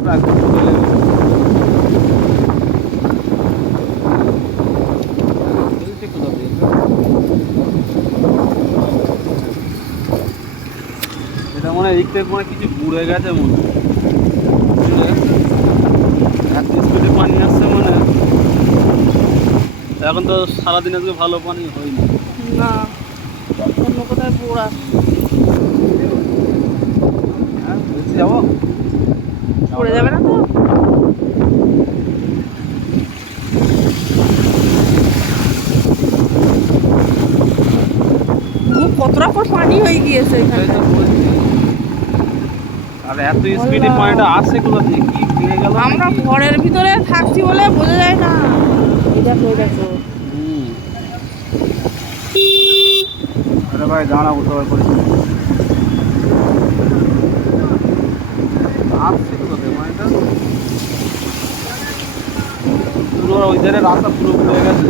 এটা মনে হয় দিক থেকে মনে কিছু ঘুরে গেছে মনে হয়, এত স্পিডে পানি আসছে মনে হয়। এখন তো সারাদিন আজকে ভালো পানি হয়নি না, অন্য কোথায় পোড়া। হ্যাঁ বলছি যাবো, পড়ে যাবে না তো? কতটা পর পানি হয়ে গিয়েছে এখানে। আর এত স্পিডে পানিটা আসছে কোথা থেকে, কি ভেঙে গেল আমরা নাকি? ঘরের ভিতরে থাকছি বলে বোঝা যায় না। এই দেখো, এই দেখো। আরে ভাই দাঁড়া, উঠে করেছি আসছে কোথা থেকে পানিটা, পুরো ওই ধারে রাস্তা পুরো হয়ে গেছে।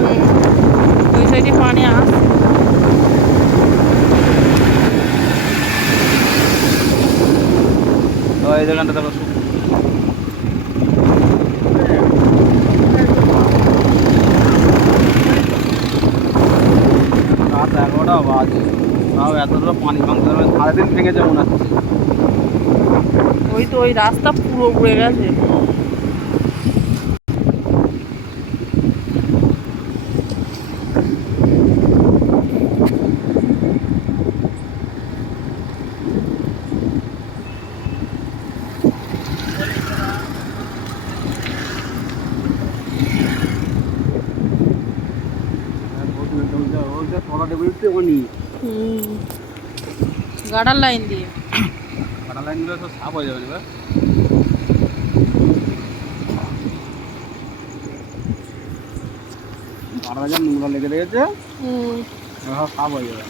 ওই সাইডে পানি আসছে। এই জায়গাটা দেখো রাত 11টা বাজে, তাও এতটা পানি ভাঙতে হবে, সারাদিন ভেঙেছে মনে হচ্ছে। ওই তো ওই রাস্তা পুরো উড়ে গেছে। গাডার লাইন দিয়ে কাটা লাইনগুলো সব সাফ হয়ে যাবে এবার, কাটা যা নোংরা লেগে রয়েছে সব সাফ হয়ে যাবে।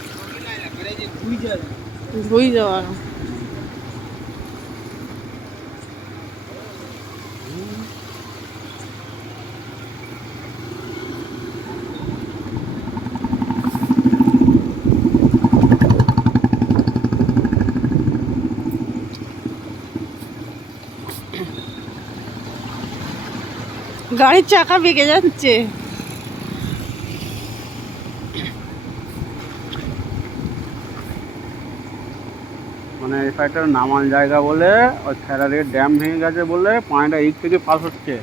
ধুই যাওয়া। গাড়ির চাকা বেঁকে যাচ্ছে। মানে এই সাইডটার নামাল জায়গা বলে ওই খেলারের ড্যাম ভেঙে গেছে বলে পানিটা এই থেকে পাস হচ্ছে।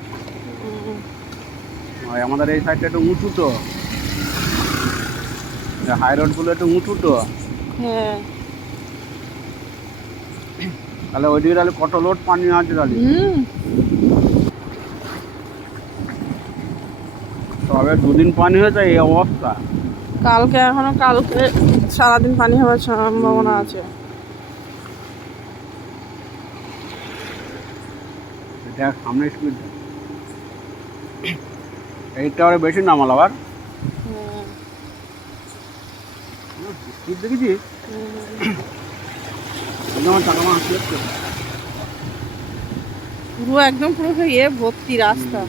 আর আমাদের এই সাইডটা একটু উঁচু তো, হাই রোডগুলো একটু উঁচু তো, হ্যাঁ। তাহলে ওইদিকে তাহলে কত লোড পানি আছে তাহলে। তবে দুদিন পানি হয়েছে এই অবস্থা। কালকে সারাদিন পানি হওয়ার সম্ভাবনা আছে। দেখ সামনে স্পিড, এইটা আবার বেশি নামাল আবার স্পিড দেখেছি টাকা মা আসছে পুরো একদম পুরো ভর্তি রাস্তা।